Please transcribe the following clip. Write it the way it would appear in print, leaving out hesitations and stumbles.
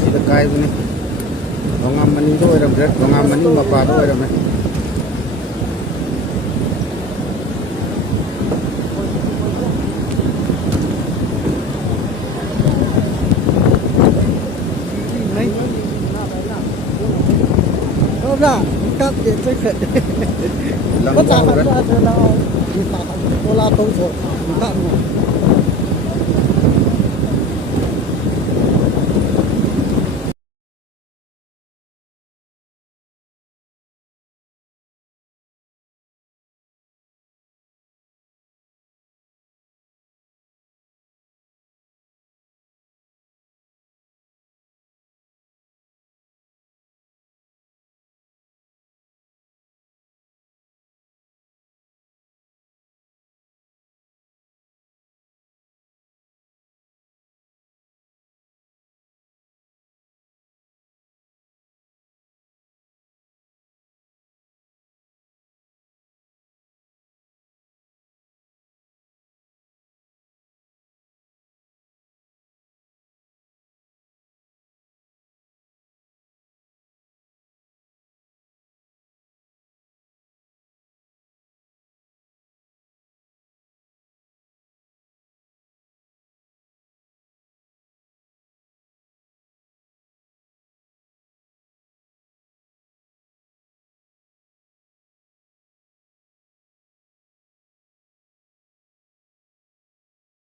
sida kai bune dongam mani do eram red dongam mani mapa do eram ne không ra các điện chơi khởi lang có trả bang lại red ra là đi phá cô la tông số các